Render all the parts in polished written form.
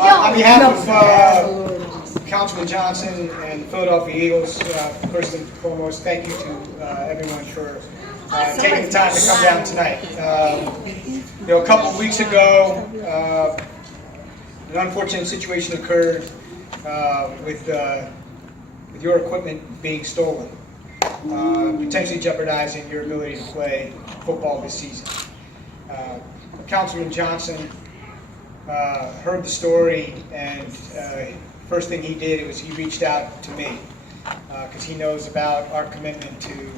On behalf of Councilman Johnson and Philadelphia Eagles, first and foremost, thank you to everyone for taking the time to come down tonight. A couple of weeks ago, an unfortunate situation occurred with your equipment being stolen, potentially jeopardizing your ability to play football this season. Councilman Johnson heard the story, and first thing he did was he reached out to me because he knows about our commitment to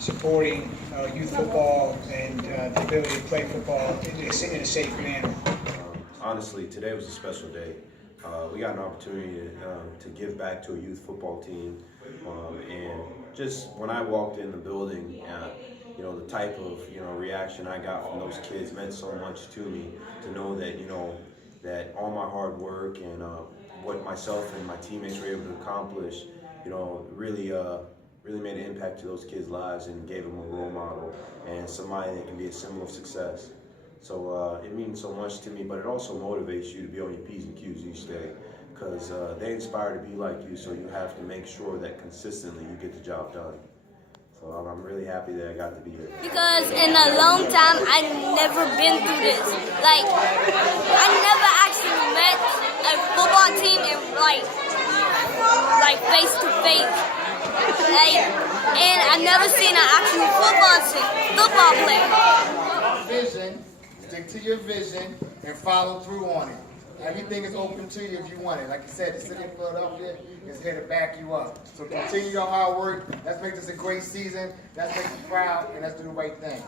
supporting youth football and the ability to play football in a safe manner. Honestly, today was a special day. We got an opportunity to give back to a youth football team, and just when I walked in the building, the type of reaction I got from those kids meant so much to me. To know that that all my hard work and what myself and my teammates were able to accomplish, really made an impact to those kids' lives and gave them a role model and somebody that can be a symbol of success. So it means so much to me, but it also motivates you to be on your P's and Q's each day, because they inspire to be like you, so you have to make sure that consistently you get the job done. So I'm really happy that I got to be here. Because in a long time, I never been through this. Like, I never actually met a football team in like face to face. And I never seen an actual football player. Vision, stick to your vision and follow through on it. Everything is open to you if you want it. Like you said, the city of Philadelphia is here to back you up. So continue your hard work. Let's make this a great season. Let's make you proud, and let's do the right thing.